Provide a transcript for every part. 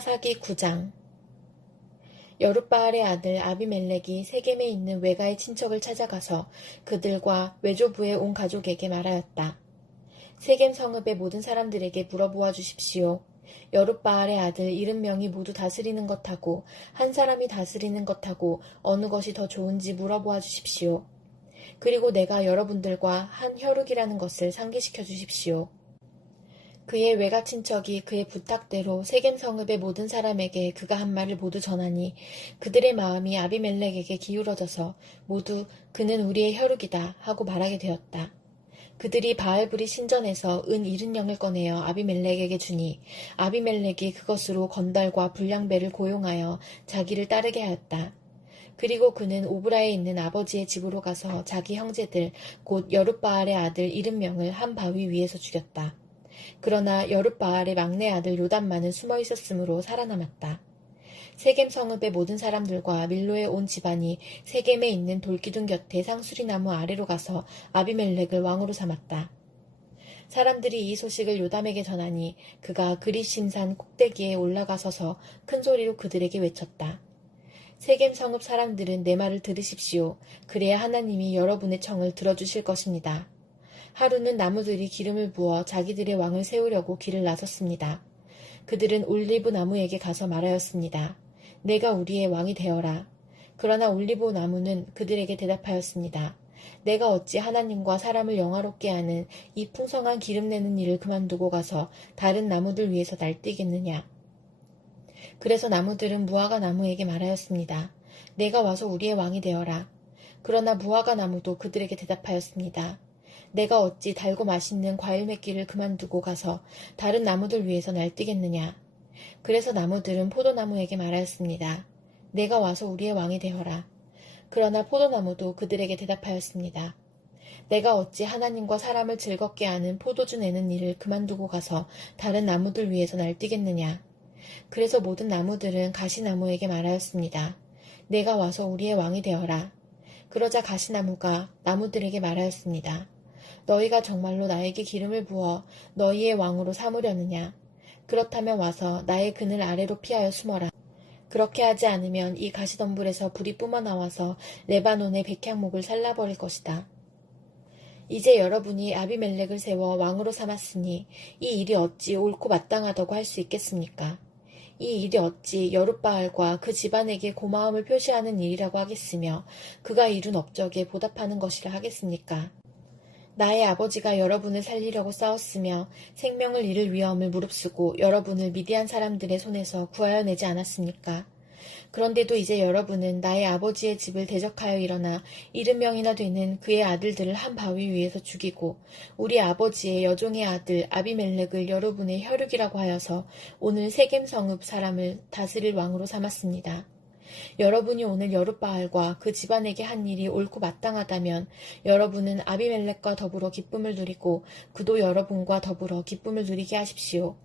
사사기 9장. 여룻바알의 아들 아비멜렉이 세겜에 있는 외가의 친척을 찾아가서 그들과 외조부의 온 가족에게 말하였다. 세겜 성읍의 모든 사람들에게 물어보아 주십시오. 여룻바알의 아들 70명이 모두 다스리는 것하고 한 사람이 다스리는 것하고 어느 것이 더 좋은지 물어보아 주십시오. 그리고 내가 여러분들과 한 혈육이라는 것을 상기시켜 주십시오. 그의 외가 친척이 그의 부탁대로 세겜 성읍의 모든 사람에게 그가 한 말을 모두 전하니 그들의 마음이 아비멜렉에게 기울어져서 모두 그는 우리의 혈육이다 하고 말하게 되었다. 그들이 바알브리 신전에서 은 70냥을 꺼내어 아비멜렉에게 주니 아비멜렉이 그것으로 건달과 불량배를 고용하여 자기를 따르게 하였다. 그리고 그는 오브라에 있는 아버지의 집으로 가서 자기 형제들 곧 여룻바알의 아들 70명을 한 바위 위에서 죽였다. 그러나 여룻바알의 막내 아들 요담만은 숨어 있었으므로 살아남았다. 세겜 성읍의 모든 사람들과 밀로의 온 집안이 세겜에 있는 돌기둥 곁에 상수리나무 아래로 가서 아비멜렉을 왕으로 삼았다. 사람들이 이 소식을 요담에게 전하니 그가 그리심산 꼭대기에 올라가 서서 큰 소리로 그들에게 외쳤다. 세겜 성읍 사람들은 내 말을 들으십시오. 그래야 하나님이 여러분의 청을 들어주실 것입니다. 하루는 나무들이 기름을 부어 자기들의 왕을 세우려고 길을 나섰습니다. 그들은 올리브 나무에게 가서 말하였습니다. 내가 우리의 왕이 되어라. 그러나 올리브 나무는 그들에게 대답하였습니다. 내가 어찌 하나님과 사람을 영화롭게 하는 이 풍성한 기름 내는 일을 그만두고 가서 다른 나무들 위에서 날뛰겠느냐. 그래서 나무들은 무화과 나무에게 말하였습니다. 내가 와서 우리의 왕이 되어라. 그러나 무화과 나무도 그들에게 대답하였습니다. 내가 어찌 달고 맛있는 과일 맺기를 그만두고 가서 다른 나무들 위에서 날뛰겠느냐. 그래서 나무들은 포도나무에게 말하였습니다. 내가 와서 우리의 왕이 되어라. 그러나 포도나무도 그들에게 대답하였습니다. 내가 어찌 하나님과 사람을 즐겁게 하는 포도주 내는 일을 그만두고 가서 다른 나무들 위에서 날뛰겠느냐. 그래서 모든 나무들은 가시나무에게 말하였습니다. 내가 와서 우리의 왕이 되어라. 그러자 가시나무가 나무들에게 말하였습니다. 너희가 정말로 나에게 기름을 부어 너희의 왕으로 삼으려느냐? 그렇다면 와서 나의 그늘 아래로 피하여 숨어라. 그렇게 하지 않으면 이 가시덤불에서 불이 뿜어나와서 레바논의 백향목을 살라버릴 것이다. 이제 여러분이 아비멜렉을 세워 왕으로 삼았으니 이 일이 어찌 옳고 마땅하다고 할 수 있겠습니까? 이 일이 어찌 여룻바알과 그 집안에게 고마움을 표시하는 일이라고 하겠으며 그가 이룬 업적에 보답하는 것이라 하겠습니까? 나의 아버지가 여러분을 살리려고 싸웠으며 생명을 잃을 위험을 무릅쓰고 여러분을 미디안 사람들의 손에서 구하여 내지 않았습니까? 그런데도 이제 여러분은 나의 아버지의 집을 대적하여 일어나 70명이나 되는 그의 아들들을 한 바위 위에서 죽이고 우리 아버지의 여종의 아들 아비멜렉을 여러분의 혈육이라고 하여서 오늘 세겜 성읍 사람을 다스릴 왕으로 삼았습니다. 여러분이 오늘 여룻바알과 그 집안에게 한 일이 옳고 마땅하다면 여러분은 아비멜렉과 더불어 기쁨을 누리고 그도 여러분과 더불어 기쁨을 누리게 하십시오.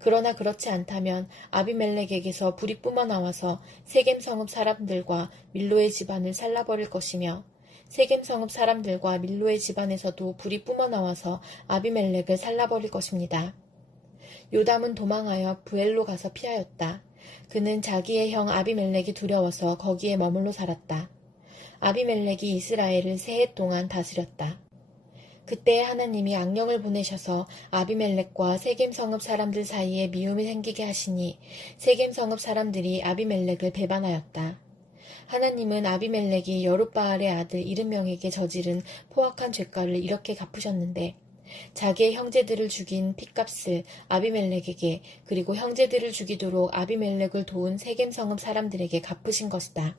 그러나 그렇지 않다면 아비멜렉에게서 불이 뿜어나와서 세겜 성읍 사람들과 밀로의 집안을 살라버릴 것이며 세겜 성읍 사람들과 밀로의 집안에서도 불이 뿜어나와서 아비멜렉을 살라버릴 것입니다. 요담은 도망하여 부엘로 가서 피하였다. 그는 자기의 형 아비멜렉이 두려워서 거기에 머물러 살았다. 아비멜렉이 이스라엘을 3해 동안 다스렸다. 그때 하나님이 악령을 보내셔서 아비멜렉과 세겜 성읍 사람들 사이에 미움이 생기게 하시니 세겜 성읍 사람들이 아비멜렉을 배반하였다. 하나님은 아비멜렉이 여룻바알의 아들 70명에게 저지른 포악한 죄가를 이렇게 갚으셨는데 자기의 형제들을 죽인 핏값을 아비멜렉에게 그리고 형제들을 죽이도록 아비멜렉을 도운 세겜 성읍 사람들에게 갚으신 것이다.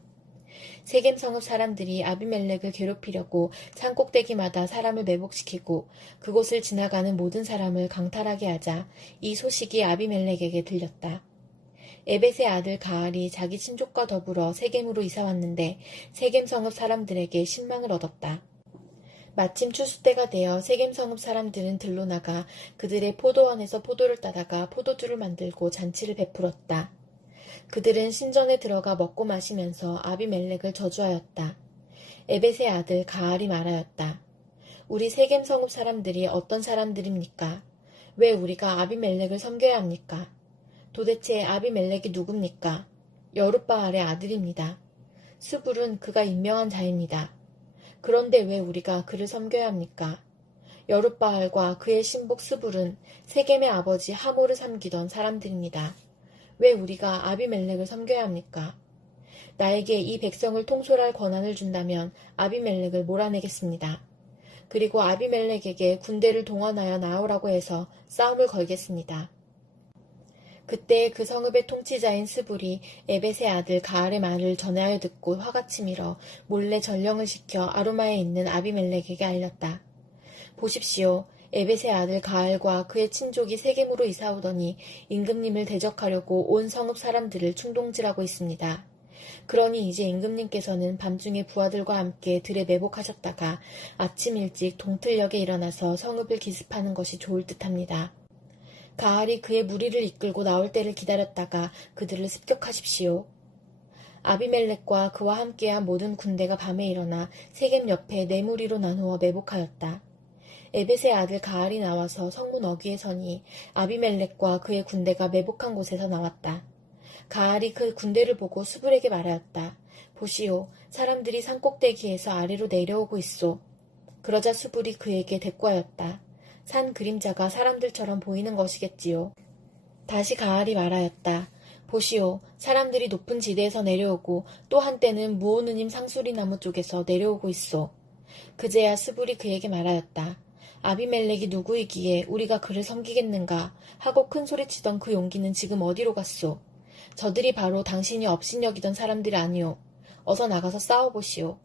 세겜 성읍 사람들이 아비멜렉을 괴롭히려고 산꼭대기마다 사람을 매복시키고 그곳을 지나가는 모든 사람을 강탈하게 하자 이 소식이 아비멜렉에게 들렸다. 에벳의 아들 가알이 자기 친족과 더불어 세겜으로 이사왔는데 세겜 성읍 사람들에게 신망을 얻었다. 마침 추수 때가 되어 세겜 성읍 사람들은 들로 나가 그들의 포도원에서 포도를 따다가 포도주를 만들고 잔치를 베풀었다. 그들은 신전에 들어가 먹고 마시면서 아비멜렉을 저주하였다. 에벳의 아들 가알이 말하였다. 우리 세겜 성읍 사람들이 어떤 사람들입니까? 왜 우리가 아비멜렉을 섬겨야 합니까? 도대체 아비멜렉이 누굽니까? 여룻바알의 아들입니다. 스불은 그가 임명한 자입니다. 그런데 왜 우리가 그를 섬겨야 합니까? 여룻바알과 그의 신복 스불은 세겜의 아버지 하모를 섬기던 사람들입니다. 왜 우리가 아비멜렉을 섬겨야 합니까? 나에게 이 백성을 통솔할 권한을 준다면 아비멜렉을 몰아내겠습니다. 그리고 아비멜렉에게 군대를 동원하여 나오라고 해서 싸움을 걸겠습니다. 그때 그 성읍의 통치자인 스불이 에벳의 아들 가알의 말을 전하여 듣고 화가 치밀어 몰래 전령을 시켜 아루마에 있는 아비멜렉에게 알렸다. 보십시오. 에벳의 아들 가알과 그의 친족이 세겜으로 이사오더니 임금님을 대적하려고 온 성읍 사람들을 충동질하고 있습니다. 그러니 이제 임금님께서는 밤중에 부하들과 함께 들에 매복하셨다가 아침 일찍 동틀녘에 일어나서 성읍을 기습하는 것이 좋을 듯합니다. 가알이 그의 무리를 이끌고 나올 때를 기다렸다가 그들을 습격하십시오. 아비멜렉과 그와 함께한 모든 군대가 밤에 일어나 세겜 옆에 네 무리로 나누어 매복하였다. 에벳의 아들 가알이 나와서 성문 어귀에 서니 아비멜렉과 그의 군대가 매복한 곳에서 나왔다. 가알이 그 군대를 보고 스불에게 말하였다. 보시오, 사람들이 산꼭대기에서 아래로 내려오고 있소. 그러자 스불이 그에게 대꾸하였다. 산 그림자가 사람들처럼 보이는 것이겠지요. 다시 가알이 말하였다. 보시오, 사람들이 높은 지대에서 내려오고 또 한때는 무오느님 상수리나무 쪽에서 내려오고 있소. 그제야 스불이 그에게 말하였다. 아비멜렉이 누구이기에 우리가 그를 섬기겠는가 하고 큰 소리치던 그 용기는 지금 어디로 갔소. 저들이 바로 당신이 업신여기던 사람들이 아니오. 어서 나가서 싸워보시오.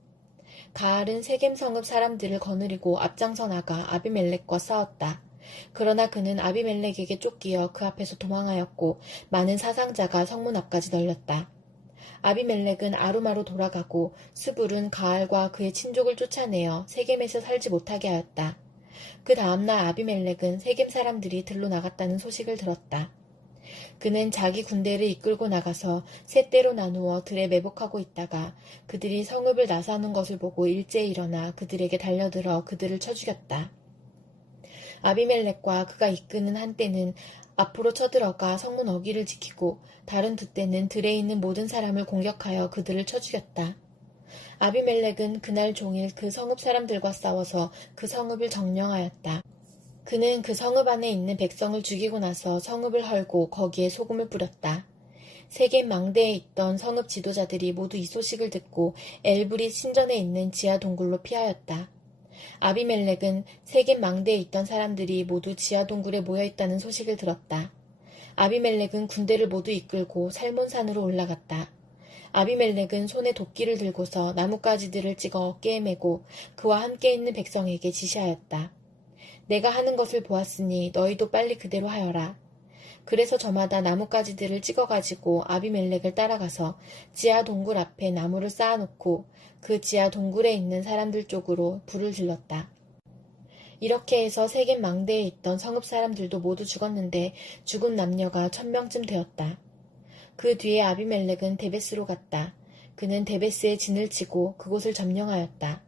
가알은 세겜 성읍 사람들을 거느리고 앞장서 나가 아비멜렉과 싸웠다. 그러나 그는 아비멜렉에게 쫓기어 그 앞에서 도망하였고 많은 사상자가 성문 앞까지 널렸다. 아비멜렉은 아루마로 돌아가고 스불은 가알과 그의 친족을 쫓아내어 세겜에서 살지 못하게 하였다. 그 다음날 아비멜렉은 세겜 사람들이 들로 나갔다는 소식을 들었다. 그는 자기 군대를 이끌고 나가서 세 떼로 나누어 들에 매복하고 있다가 그들이 성읍을 나서는 것을 보고 일제히 일어나 그들에게 달려들어 그들을 쳐 죽였다. 아비멜렉과 그가 이끄는 한 떼는 앞으로 쳐들어가 성문 어귀를 지키고 다른 두 떼는 들에 있는 모든 사람을 공격하여 그들을 쳐 죽였다. 아비멜렉은 그날 종일 그 성읍 사람들과 싸워서 그 성읍을 점령하였다. 그는 그 성읍 안에 있는 백성을 죽이고 나서 성읍을 헐고 거기에 소금을 뿌렸다. 세겜 망대에 있던 성읍 지도자들이 모두 이 소식을 듣고 엘브릿 신전에 있는 지하 동굴로 피하였다. 아비멜렉은 세겜 망대에 있던 사람들이 모두 지하 동굴에 모여 있다는 소식을 들었다. 아비멜렉은 군대를 모두 이끌고 살몬산으로 올라갔다. 아비멜렉은 손에 도끼를 들고서 나뭇가지들을 찍어 어깨에 메고 그와 함께 있는 백성에게 지시하였다. 내가 하는 것을 보았으니 너희도 빨리 그대로 하여라. 그래서 저마다 나뭇가지들을 찍어가지고 아비멜렉을 따라가서 지하 동굴 앞에 나무를 쌓아놓고 그 지하 동굴에 있는 사람들 쪽으로 불을 질렀다. 이렇게 해서 세겜 망대에 있던 성읍 사람들도 모두 죽었는데 죽은 남녀가 1000명쯤 되었다. 그 뒤에 아비멜렉은 데베스로 갔다. 그는 데베스에 진을 치고 그곳을 점령하였다.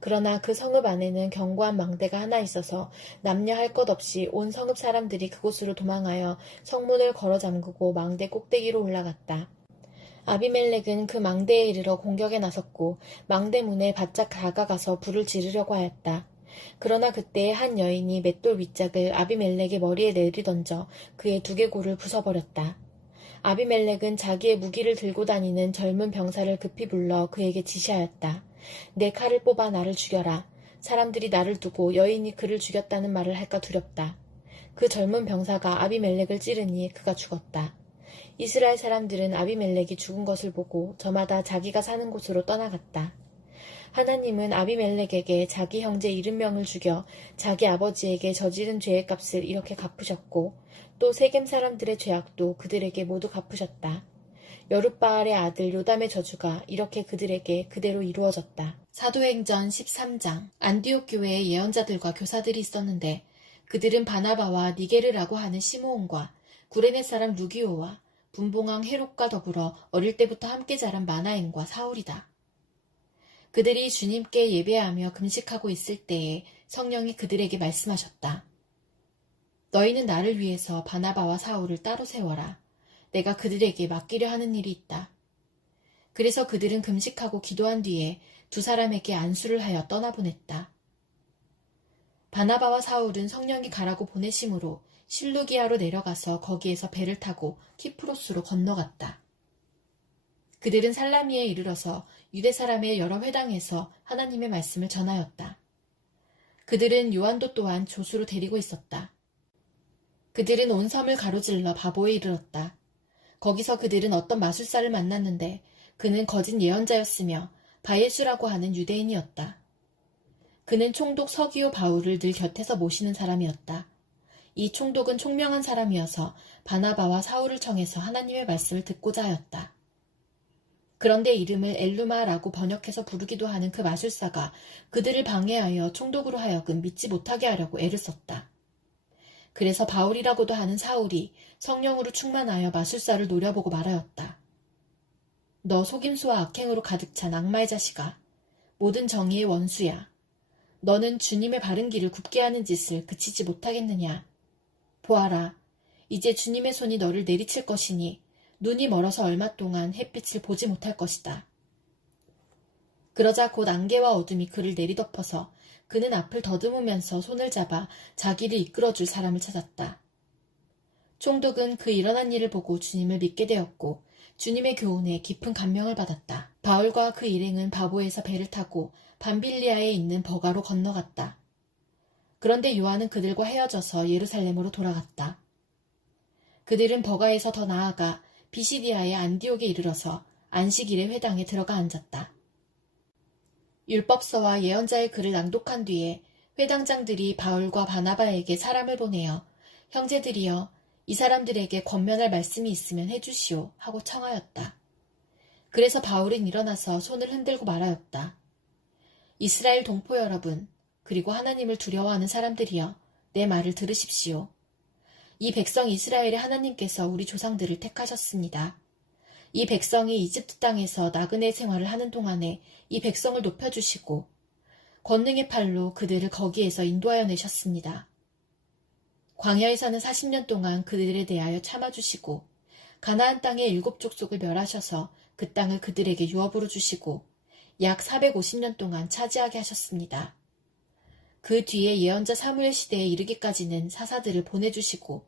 그러나 그 성읍 안에는 견고한 망대가 하나 있어서 남녀 할 것 없이 온 성읍 사람들이 그곳으로 도망하여 성문을 걸어 잠그고 망대 꼭대기로 올라갔다. 아비멜렉은 그 망대에 이르러 공격에 나섰고 망대 문에 바짝 다가가서 불을 지르려고 하였다. 그러나 그때 한 여인이 맷돌 윗짝을 아비멜렉의 머리에 내리던져 그의 두개골을 부숴버렸다. 아비멜렉은 자기의 무기를 들고 다니는 젊은 병사를 급히 불러 그에게 지시하였다. 내 칼을 뽑아 나를 죽여라. 사람들이 나를 두고 여인이 그를 죽였다는 말을 할까 두렵다. 그 젊은 병사가 아비멜렉을 찌르니 그가 죽었다. 이스라엘 사람들은 아비멜렉이 죽은 것을 보고 저마다 자기가 사는 곳으로 떠나갔다. 하나님은 아비멜렉에게 자기 형제 70명을 죽여 자기 아버지에게 저지른 죄의 값을 이렇게 갚으셨고 또 세겜 사람들의 죄악도 그들에게 모두 갚으셨다. 여룻바알의 아들 요담의 저주가 이렇게 그들에게 그대로 이루어졌다. 사도행전 13장. 안디옥 교회에 예언자들과 교사들이 있었는데 그들은 바나바와 니게르라고 하는 시므온과 구레네 사람 루기오와 분봉왕 헤롯과 더불어 어릴 때부터 함께 자란 마나엔과 사울이다. 그들이 주님께 예배하며 금식하고 있을 때에 성령이 그들에게 말씀하셨다. 너희는 나를 위해서 바나바와 사울을 따로 세워라. 내가 그들에게 맡기려 하는 일이 있다. 그래서 그들은 금식하고 기도한 뒤에 두 사람에게 안수를 하여 떠나보냈다. 바나바와 사울은 성령이 가라고 보내심으로 실루기아로 내려가서 거기에서 배를 타고 키프로스로 건너갔다. 그들은 살라미에 이르러서 유대 사람의 여러 회당에서 하나님의 말씀을 전하였다. 그들은 요한도 또한 조수로 데리고 있었다. 그들은 온 섬을 가로질러 바보에 이르렀다. 거기서 그들은 어떤 마술사를 만났는데 그는 거짓 예언자였으며 바예수라고 하는 유대인이었다. 그는 총독 서기오 바울을 늘 곁에서 모시는 사람이었다. 이 총독은 총명한 사람이어서 바나바와 사울을 청해서 하나님의 말씀을 듣고자 하였다. 그런데 이름을 엘루마라고 번역해서 부르기도 하는 그 마술사가 그들을 방해하여 총독으로 하여금 믿지 못하게 하려고 애를 썼다. 그래서 바울이라고도 하는 사울이 성령으로 충만하여 마술사를 노려보고 말하였다. 너 속임수와 악행으로 가득 찬 악마의 자식아, 모든 정의의 원수야. 너는 주님의 바른 길을 굽게 하는 짓을 그치지 못하겠느냐. 보아라, 이제 주님의 손이 너를 내리칠 것이니 눈이 멀어서 얼마 동안 햇빛을 보지 못할 것이다. 그러자 곧 안개와 어둠이 그를 내리덮어서 그는 앞을 더듬으면서 손을 잡아 자기를 이끌어줄 사람을 찾았다. 총독은 그 일어난 일을 보고 주님을 믿게 되었고 주님의 교훈에 깊은 감명을 받았다. 바울과 그 일행은 바보에서 배를 타고 밤빌리아에 있는 버가로 건너갔다. 그런데 요한은 그들과 헤어져서 예루살렘으로 돌아갔다. 그들은 버가에서 더 나아가 비시디아의 안디옥에 이르러서 안식일의 회당에 들어가 앉았다. 율법서와 예언자의 글을 낭독한 뒤에 회당장들이 바울과 바나바에게 사람을 보내어 형제들이여 이 사람들에게 권면할 말씀이 있으면 해주시오 하고 청하였다. 그래서 바울은 일어나서 손을 흔들고 말하였다. 이스라엘 동포 여러분, 그리고 하나님을 두려워하는 사람들이여 내 말을 들으십시오. 이 백성 이스라엘의 하나님께서 우리 조상들을 택하셨습니다. 이 백성이 이집트 땅에서 나그네 생활을 하는 동안에 이 백성을 높여주시고 권능의 팔로 그들을 거기에서 인도하여 내셨습니다. 광야에서는 40년 동안 그들에 대하여 참아주시고 가나안 땅의 7족속을 멸하셔서 그 땅을 그들에게 유업으로 주시고 약 450년 동안 차지하게 하셨습니다. 그 뒤에 예언자 사무엘 시대에 이르기까지는 사사들을 보내주시고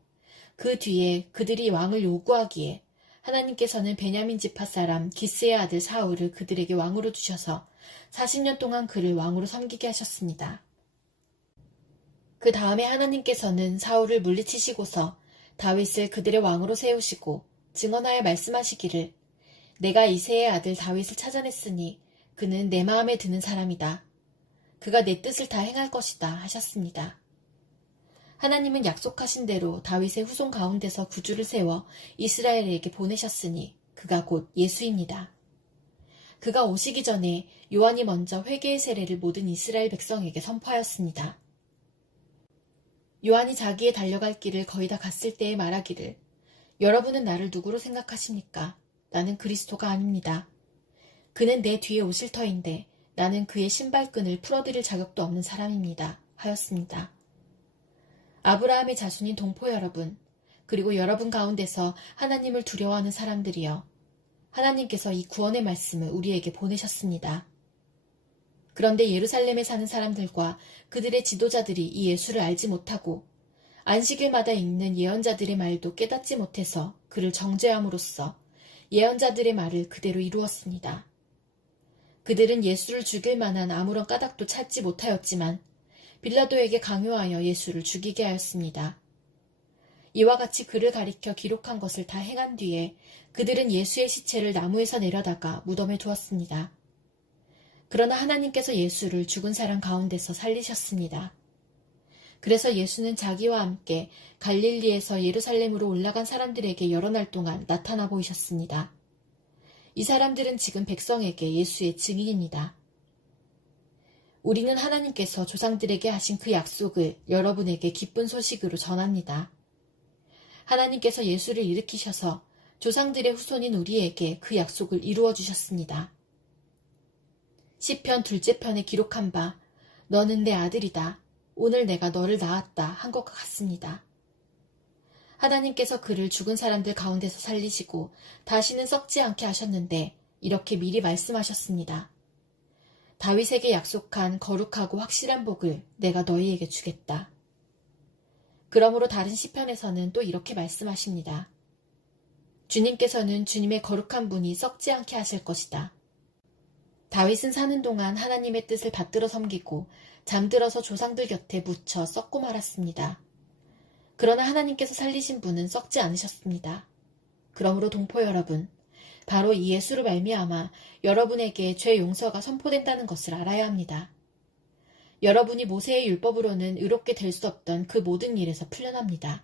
그 뒤에 그들이 왕을 요구하기에 하나님께서는 베냐민 지파 사람 기스의 아들 사울을 그들에게 왕으로 주셔서 40년 동안 그를 왕으로 섬기게 하셨습니다. 그 다음에 하나님께서는 사울을 물리치시고서 다윗을 그들의 왕으로 세우시고 증언하여 말씀하시기를 내가 이새의 아들 다윗을 찾아냈으니 그는 내 마음에 드는 사람이다. 그가 내 뜻을 다 행할 것이다 하셨습니다. 하나님은 약속하신 대로 다윗의 후손 가운데서 구주를 세워 이스라엘에게 보내셨으니 그가 곧 예수입니다. 그가 오시기 전에 요한이 먼저 회개의 세례를 모든 이스라엘 백성에게 선포하였습니다. 요한이 자기의 달려갈 길을 거의 다 갔을 때에 말하기를 여러분은 나를 누구로 생각하십니까? 나는 그리스도가 아닙니다. 그는 내 뒤에 오실 터인데 나는 그의 신발끈을 풀어드릴 자격도 없는 사람입니다. 하였습니다. 아브라함의 자손인 동포 여러분, 그리고 여러분 가운데서 하나님을 두려워하는 사람들이여, 하나님께서 이 구원의 말씀을 우리에게 보내셨습니다. 그런데 예루살렘에 사는 사람들과 그들의 지도자들이 이 예수를 알지 못하고 안식일마다 읽는 예언자들의 말도 깨닫지 못해서 그를 정죄함으로써 예언자들의 말을 그대로 이루었습니다. 그들은 예수를 죽일 만한 아무런 까닭도 찾지 못하였지만 빌라도에게 강요하여 예수를 죽이게 하였습니다. 이와 같이 그를 가리켜 기록한 것을 다 행한 뒤에 그들은 예수의 시체를 나무에서 내려다가 무덤에 두었습니다. 그러나 하나님께서 예수를 죽은 사람 가운데서 살리셨습니다. 그래서 예수는 자기와 함께 갈릴리에서 예루살렘으로 올라간 사람들에게 여러 날 동안 나타나 보이셨습니다. 이 사람들은 지금 백성에게 예수의 증인입니다. 우리는 하나님께서 조상들에게 하신 그 약속을 여러분에게 기쁜 소식으로 전합니다. 하나님께서 예수를 일으키셔서 조상들의 후손인 우리에게 그 약속을 이루어 주셨습니다. 시편 2째 편에 기록한 바 너는 내 아들이다. 오늘 내가 너를 낳았다 한 것과 같습니다. 하나님께서 그를 죽은 사람들 가운데서 살리시고 다시는 썩지 않게 하셨는데 이렇게 미리 말씀하셨습니다. 다윗에게 약속한 거룩하고 확실한 복을 내가 너희에게 주겠다. 그러므로 다른 시편에서는 또 이렇게 말씀하십니다. 주님께서는 주님의 거룩한 분이 썩지 않게 하실 것이다. 다윗은 사는 동안 하나님의 뜻을 받들어 섬기고 잠들어서 조상들 곁에 묻혀 썩고 말았습니다. 그러나 하나님께서 살리신 분은 썩지 않으셨습니다. 그러므로 동포 여러분, 바로 이 예수로 말미암아 여러분에게 죄 용서가 선포된다는 것을 알아야 합니다. 여러분이 모세의 율법으로는 의롭게 될 수 없던 그 모든 일에서 풀려납니다.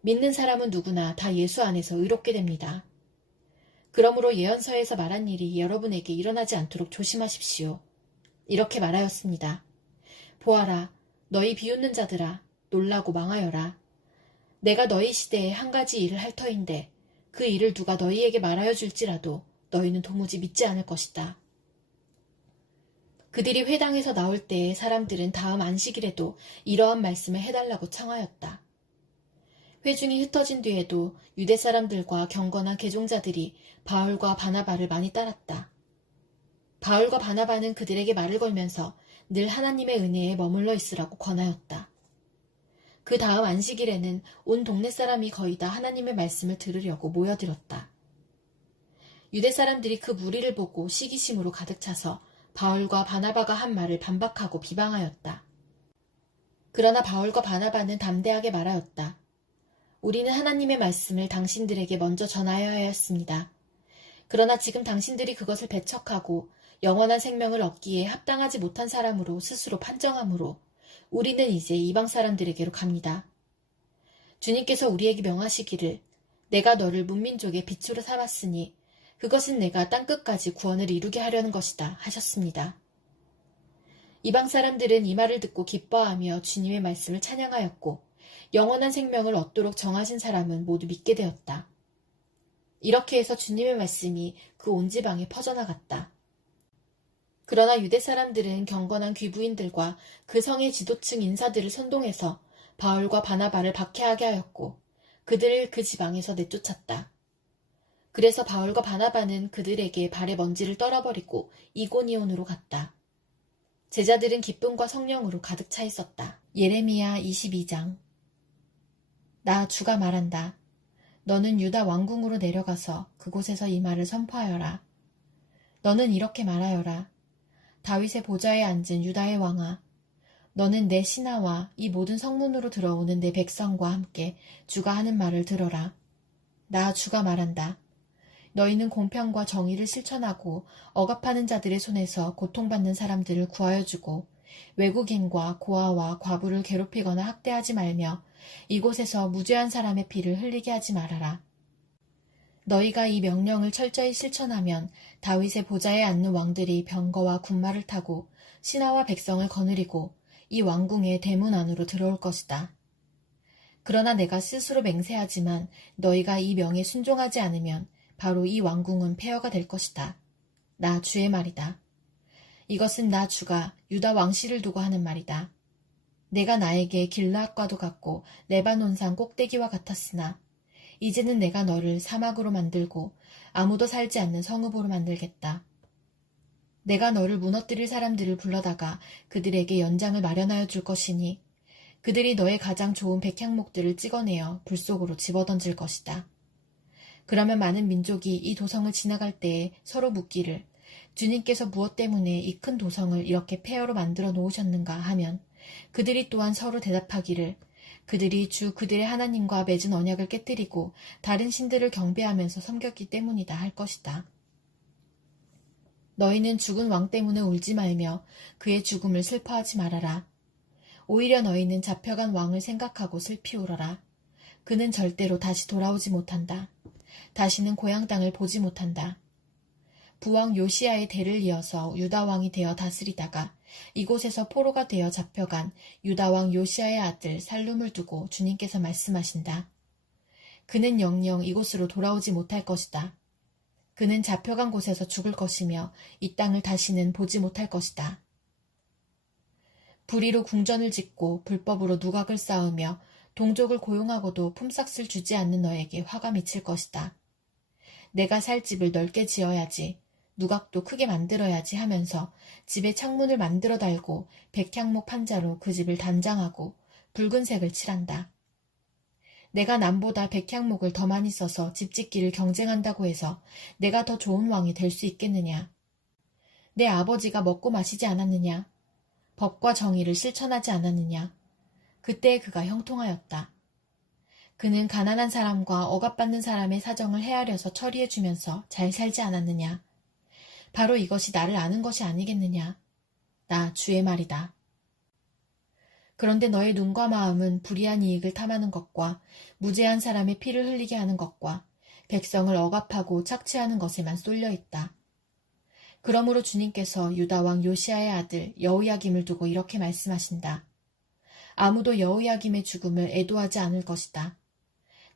믿는 사람은 누구나 다 예수 안에서 의롭게 됩니다. 그러므로 예언서에서 말한 일이 여러분에게 일어나지 않도록 조심하십시오. 이렇게 말하였습니다. 보아라, 너희 비웃는 자들아, 놀라고 망하여라. 내가 너희 시대에 한 가지 일을 할 터인데 그 일을 누가 너희에게 말하여 줄지라도 너희는 도무지 믿지 않을 것이다. 그들이 회당에서 나올 때에 사람들은 다음 안식일에도 이러한 말씀을 해달라고 청하였다. 회중이 흩어진 뒤에도 유대 사람들과 경건한 개종자들이 바울과 바나바를 많이 따랐다. 바울과 바나바는 그들에게 말을 걸면서 늘 하나님의 은혜에 머물러 있으라고 권하였다. 그 다음 안식일에는 온 동네 사람이 거의 다 하나님의 말씀을 들으려고 모여들었다. 유대 사람들이 그 무리를 보고 시기심으로 가득 차서 바울과 바나바가 한 말을 반박하고 비방하였다. 그러나 바울과 바나바는 담대하게 말하였다. 우리는 하나님의 말씀을 당신들에게 먼저 전하여야 하였습니다. 그러나 지금 당신들이 그것을 배척하고 영원한 생명을 얻기에 합당하지 못한 사람으로 스스로 판정하므로 우리는 이제 이방 사람들에게로 갑니다. 주님께서 우리에게 명하시기를 내가 너를 문민족의 빛으로 삼았으니 그것은 내가 땅끝까지 구원을 이루게 하려는 것이다 하셨습니다. 이방 사람들은 이 말을 듣고 기뻐하며 주님의 말씀을 찬양하였고 영원한 생명을 얻도록 정하신 사람은 모두 믿게 되었다. 이렇게 해서 주님의 말씀이 그 온 지방에 퍼져나갔다. 그러나 유대 사람들은 경건한 귀부인들과 그 성의 지도층 인사들을 선동해서 바울과 바나바를 박해하게 하였고 그들을 그 지방에서 내쫓았다. 그래서 바울과 바나바는 그들에게 발의 먼지를 떨어버리고 이고니온으로 갔다. 제자들은 기쁨과 성령으로 가득 차 있었다. 예레미야 22장. 나 주가 말한다. 너는 유다 왕궁으로 내려가서 그곳에서 이 말을 선포하여라. 너는 이렇게 말하여라. 다윗의 보좌에 앉은 유다의 왕아, 너는 내 신하와 이 모든 성문으로 들어오는 내 백성과 함께 주가 하는 말을 들어라. 나 주가 말한다. 너희는 공평과 정의를 실천하고 억압하는 자들의 손에서 고통받는 사람들을 구하여주고 외국인과 고아와 과부를 괴롭히거나 학대하지 말며 이곳에서 무죄한 사람의 피를 흘리게 하지 말아라. 너희가 이 명령을 철저히 실천하면 다윗의 보좌에 앉는 왕들이 병거와 군마를 타고 신하와 백성을 거느리고 이 왕궁의 대문 안으로 들어올 것이다. 그러나 내가 스스로 맹세하지만 너희가 이 명에 순종하지 않으면 바로 이 왕궁은 폐허가 될 것이다. 나 주의 말이다. 이것은 나 주가 유다 왕실을 두고 하는 말이다. 내가 나에게 길르앗과도 같고 레바논산 꼭대기와 같았으나 이제는 내가 너를 사막으로 만들고 아무도 살지 않는 성읍으로 만들겠다. 내가 너를 무너뜨릴 사람들을 불러다가 그들에게 연장을 마련하여 줄 것이니 그들이 너의 가장 좋은 백향목들을 찍어내어 불 속으로 집어던질 것이다. 그러면 많은 민족이 이 도성을 지나갈 때에 서로 묻기를 주님께서 무엇 때문에 이 큰 도성을 이렇게 폐허로 만들어 놓으셨는가 하면 그들이 또한 서로 대답하기를 그들이 주 그들의 하나님과 맺은 언약을 깨뜨리고 다른 신들을 경배하면서 섬겼기 때문이다 할 것이다. 너희는 죽은 왕 때문에 울지 말며 그의 죽음을 슬퍼하지 말아라. 오히려 너희는 잡혀간 왕을 생각하고 슬피 울어라. 그는 절대로 다시 돌아오지 못한다. 다시는 고향 땅을 보지 못한다. 부왕 요시야의 대를 이어서 유다 왕이 되어 다스리다가 이곳에서 포로가 되어 잡혀간 유다 왕 요시야의 아들 살룸을 두고 주님께서 말씀하신다. 그는 영영 이곳으로 돌아오지 못할 것이다. 그는 잡혀간 곳에서 죽을 것이며 이 땅을 다시는 보지 못할 것이다. 불의로 궁전을 짓고 불법으로 누각을 쌓으며 동족을 고용하고도 품삯을 주지 않는 너에게 화가 미칠 것이다. 내가 살 집을 넓게 지어야지, 누각도 크게 만들어야지 하면서 집에 창문을 만들어 달고 백향목 판자로 그 집을 단장하고 붉은색을 칠한다. 내가 남보다 백향목을 더 많이 써서 집 짓기를 경쟁한다고 해서 내가 더 좋은 왕이 될 수 있겠느냐? 내 아버지가 먹고 마시지 않았느냐? 법과 정의를 실천하지 않았느냐? 그때 그가 형통하였다. 그는 가난한 사람과 억압받는 사람의 사정을 헤아려서 처리해주면서 잘 살지 않았느냐? 바로 이것이 나를 아는 것이 아니겠느냐? 나 주의 말이다. 그런데 너의 눈과 마음은 불의한 이익을 탐하는 것과 무죄한 사람의 피를 흘리게 하는 것과 백성을 억압하고 착취하는 것에만 쏠려 있다. 그러므로 주님께서 유다 왕 요시아의 아들 여호야김을 두고 이렇게 말씀하신다. 아무도 여호야김의 죽음을 애도하지 않을 것이다.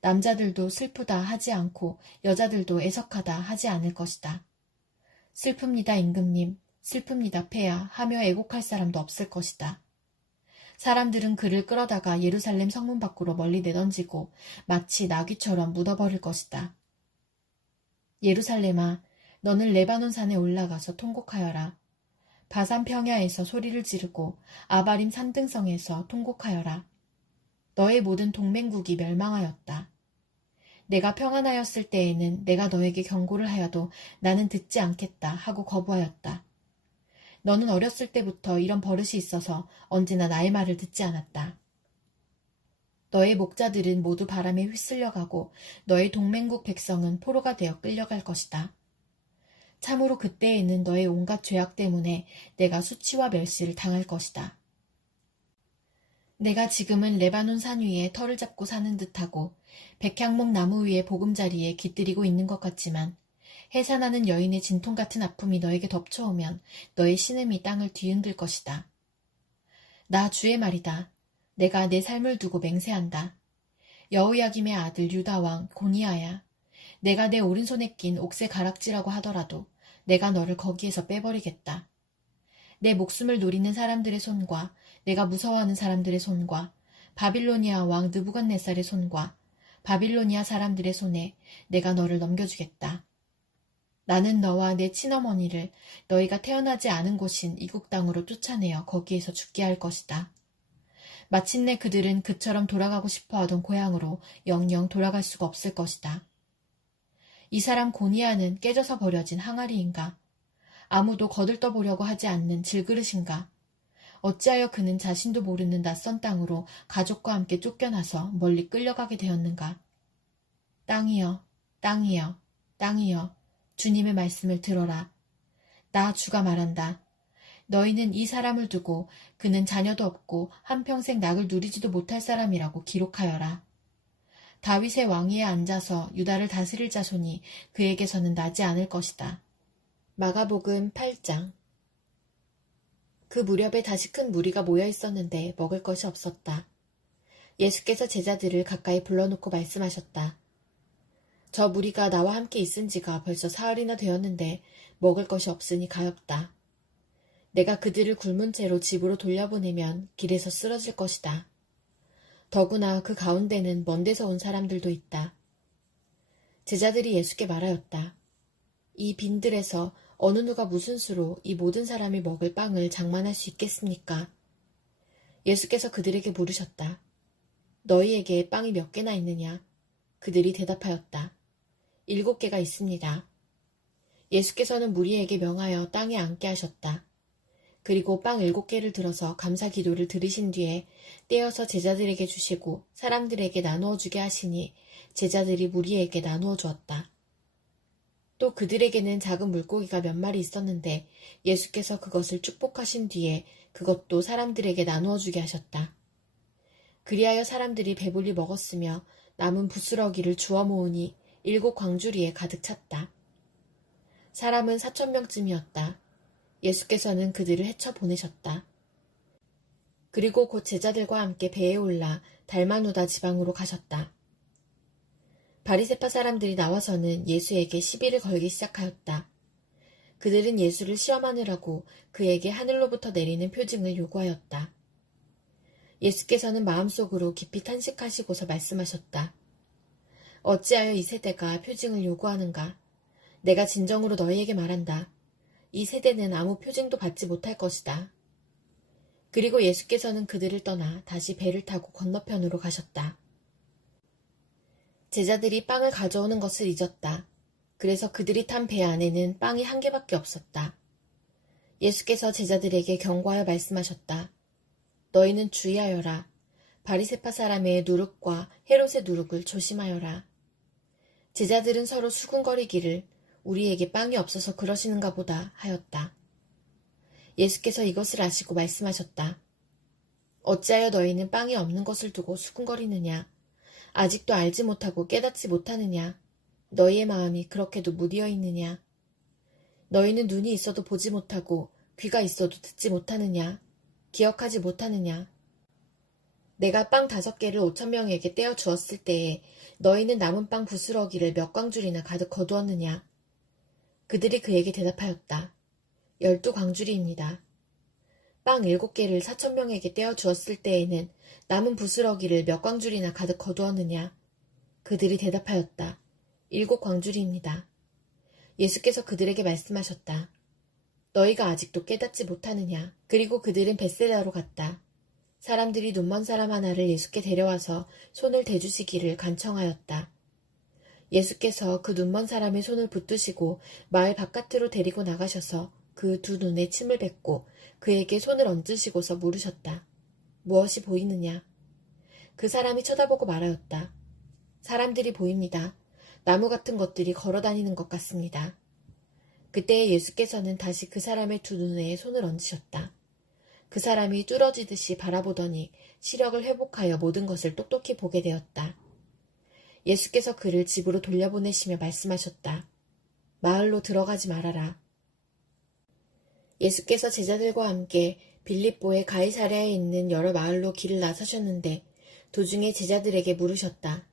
남자들도 슬프다 하지 않고 여자들도 애석하다 하지 않을 것이다. 슬픕니다 임금님, 슬픕니다 폐하 하며 애곡할 사람도 없을 것이다. 사람들은 그를 끌어다가 예루살렘 성문 밖으로 멀리 내던지고 마치 나귀처럼 묻어버릴 것이다. 예루살렘아, 너는 레바논 산에 올라가서 통곡하여라. 바산 평야에서 소리를 지르고 아바림 산등성에서 통곡하여라. 너의 모든 동맹국이 멸망하였다. 내가 평안하였을 때에는 내가 너에게 경고를 하여도 나는 듣지 않겠다 하고 거부하였다. 너는 어렸을 때부터 이런 버릇이 있어서 언제나 나의 말을 듣지 않았다. 너의 목자들은 모두 바람에 휩쓸려가고 너의 동맹국 백성은 포로가 되어 끌려갈 것이다. 참으로 그때에는 너의 온갖 죄악 때문에 내가 수치와 멸시를 당할 것이다. 내가 지금은 레바논 산 위에 털을 잡고 사는 듯하고 백향목 나무 위에 보금자리에 깃들이고 있는 것 같지만 해산하는 여인의 진통 같은 아픔이 너에게 덮쳐오면 너의 신음이 땅을 뒤흔들 것이다. 나 주의 말이다. 내가 내 삶을 두고 맹세한다. 여호야김의 아들 유다 왕 고니아야. 내가 내 오른손에 낀 옥새 가락지라고 하더라도 내가 너를 거기에서 빼버리겠다. 내 목숨을 노리는 사람들의 손과 내가 무서워하는 사람들의 손과 바빌로니아 왕 느부갓네살의 손과 바빌로니아 사람들의 손에 내가 너를 넘겨주겠다. 나는 너와 내 친어머니를 너희가 태어나지 않은 곳인 이국 땅으로 쫓아내어 거기에서 죽게 할 것이다. 마침내 그들은 그처럼 돌아가고 싶어하던 고향으로 영영 돌아갈 수가 없을 것이다. 이 사람 고니아는 깨져서 버려진 항아리인가? 아무도 거들떠보려고 하지 않는 질그릇인가? 어찌하여 그는 자신도 모르는 낯선 땅으로 가족과 함께 쫓겨나서 멀리 끌려가게 되었는가? 땅이여, 땅이여, 땅이여, 주님의 말씀을 들어라. 나 주가 말한다. 너희는 이 사람을 두고 그는 자녀도 없고 한평생 낙을 누리지도 못할 사람이라고 기록하여라. 다윗의 왕위에 앉아서 유다를 다스릴 자손이 그에게서는 나지 않을 것이다. 마가복음 8장. 그 무렵에 다시 큰 무리가 모여 있었는데 먹을 것이 없었다. 예수께서 제자들을 가까이 불러놓고 말씀하셨다. 저 무리가 나와 함께 있은 지가 벌써 사흘이나 되었는데 먹을 것이 없으니 가엾다. 내가 그들을 굶은 채로 집으로 돌려보내면 길에서 쓰러질 것이다. 더구나 그 가운데는 먼 데서 온 사람들도 있다. 제자들이 예수께 말하였다. 이 빈들에서 어느 누가 무슨 수로 이 모든 사람이 먹을 빵을 장만할 수 있겠습니까? 예수께서 그들에게 물으셨다. 너희에게 빵이 몇 개나 있느냐? 그들이 대답하였다. 7개가 있습니다. 예수께서는 무리에게 명하여 땅에 앉게 하셨다. 그리고 빵 7개를 들어서 감사 기도를 들으신 뒤에 떼어서 제자들에게 주시고 사람들에게 나누어 주게 하시니 제자들이 무리에게 나누어 주었다. 또 그들에게는 작은 물고기가 몇 마리 있었는데 예수께서 그것을 축복하신 뒤에 그것도 사람들에게 나누어 주게 하셨다. 그리하여 사람들이 배불리 먹었으며 남은 부스러기를 주워 모으니 7 광주리에 가득 찼다. 사람은 4,000명쯤이었다. 예수께서는 그들을 헤쳐 보내셨다. 그리고 곧 제자들과 함께 배에 올라 달마누다 지방으로 가셨다. 바리새파 사람들이 나와서는 예수에게 시비를 걸기 시작하였다. 그들은 예수를 시험하느라고 그에게 하늘로부터 내리는 표징을 요구하였다. 예수께서는 마음속으로 깊이 탄식하시고서 말씀하셨다. 어찌하여 이 세대가 표징을 요구하는가? 내가 진정으로 너희에게 말한다. 이 세대는 아무 표징도 받지 못할 것이다. 그리고 예수께서는 그들을 떠나 다시 배를 타고 건너편으로 가셨다. 제자들이 빵을 가져오는 것을 잊었다. 그래서 그들이 탄 배 안에는 빵이 한 개밖에 없었다. 예수께서 제자들에게 경고하여 말씀하셨다. 너희는 주의하여라. 바리새파 사람의 누룩과 헤롯의 누룩을 조심하여라. 제자들은 서로 수군거리기를 우리에게 빵이 없어서 그러시는가 보다 하였다. 예수께서 이것을 아시고 말씀하셨다. 어찌하여 너희는 빵이 없는 것을 두고 수군거리느냐? 아직도 알지 못하고 깨닫지 못하느냐? 너희의 마음이 그렇게도 무디어 있느냐? 너희는 눈이 있어도 보지 못하고 귀가 있어도 듣지 못하느냐? 기억하지 못하느냐? 내가 빵 5개를 5,000명에게 떼어 주었을 때에 너희는 남은 빵 부스러기를 몇 광줄이나 가득 거두었느냐? 그들이 그에게 대답하였다. 12광줄이입니다. 빵 7개를 4,000명에게 떼어 주었을 때에는 남은 부스러기를 몇 광줄이나 가득 거두었느냐? 그들이 대답하였다. 7광줄이입니다. 예수께서 그들에게 말씀하셨다. 너희가 아직도 깨닫지 못하느냐? 그리고 그들은 벳세다로 갔다. 사람들이 눈먼 사람 하나를 예수께 데려와서 손을 대주시기를 간청하였다. 예수께서 그 눈먼 사람의 손을 붙드시고 마을 바깥으로 데리고 나가셔서 그 두 눈에 침을 뱉고 그에게 손을 얹으시고서 물으셨다. 무엇이 보이느냐? 그 사람이 쳐다보고 말하였다. 사람들이 보입니다. 나무 같은 것들이 걸어다니는 것 같습니다. 그때 예수께서는 다시 그 사람의 두 눈에 손을 얹으셨다. 그 사람이 뚫어지듯이 바라보더니 시력을 회복하여 모든 것을 똑똑히 보게 되었다. 예수께서 그를 집으로 돌려보내시며 말씀하셨다. 마을로 들어가지 말아라. 예수께서 제자들과 함께 빌립보의 가이사랴에 있는 여러 마을로 길을 나서셨는데 도중에 제자들에게 물으셨다.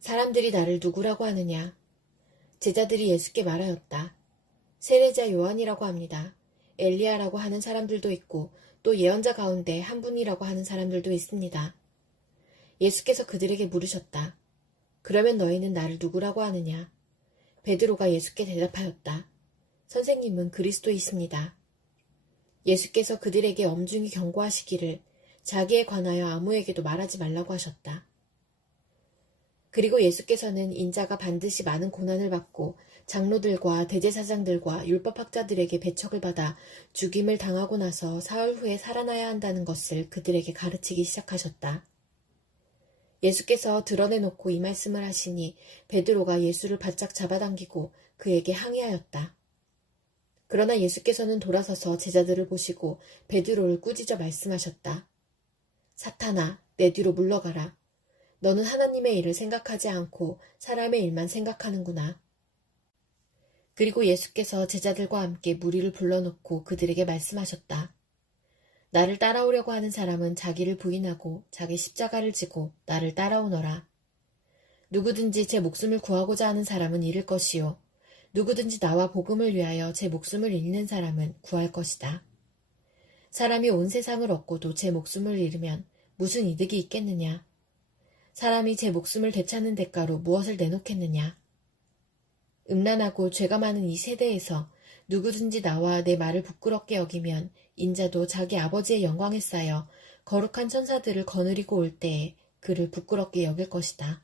사람들이 나를 누구라고 하느냐? 제자들이 예수께 말하였다. 세례자 요한이라고 합니다. 엘리야라고 하는 사람들도 있고 또 예언자 가운데 한 분이라고 하는 사람들도 있습니다. 예수께서 그들에게 물으셨다. 그러면 너희는 나를 누구라고 하느냐? 베드로가 예수께 대답하였다. 선생님은 그리스도이십니다. 예수께서 그들에게 엄중히 경고하시기를 자기에 관하여 아무에게도 말하지 말라고 하셨다. 그리고 예수께서는 인자가 반드시 많은 고난을 받고 장로들과 대제사장들과 율법학자들에게 배척을 받아 죽임을 당하고 나서 사흘 후에 살아나야 한다는 것을 그들에게 가르치기 시작하셨다. 예수께서 드러내놓고 이 말씀을 하시니 베드로가 예수를 바짝 잡아당기고 그에게 항의하였다. 그러나 예수께서는 돌아서서 제자들을 보시고 베드로를 꾸짖어 말씀하셨다. 사탄아, 내 뒤로 물러가라. 너는 하나님의 일을 생각하지 않고 사람의 일만 생각하는구나. 그리고 예수께서 제자들과 함께 무리를 불러놓고 그들에게 말씀하셨다. 나를 따라오려고 하는 사람은 자기를 부인하고 자기 십자가를 지고 나를 따라오너라. 누구든지 제 목숨을 구하고자 하는 사람은 잃을 것이요. 누구든지 나와 복음을 위하여 제 목숨을 잃는 사람은 구할 것이다. 사람이 온 세상을 얻고도 제 목숨을 잃으면 무슨 이득이 있겠느냐? 사람이 제 목숨을 되찾는 대가로 무엇을 내놓겠느냐? 음란하고 죄가 많은 이 세대에서 누구든지 나와 내 말을 부끄럽게 여기면 인자도 자기 아버지의 영광에 쌓여 거룩한 천사들을 거느리고 올 때에 그를 부끄럽게 여길 것이다.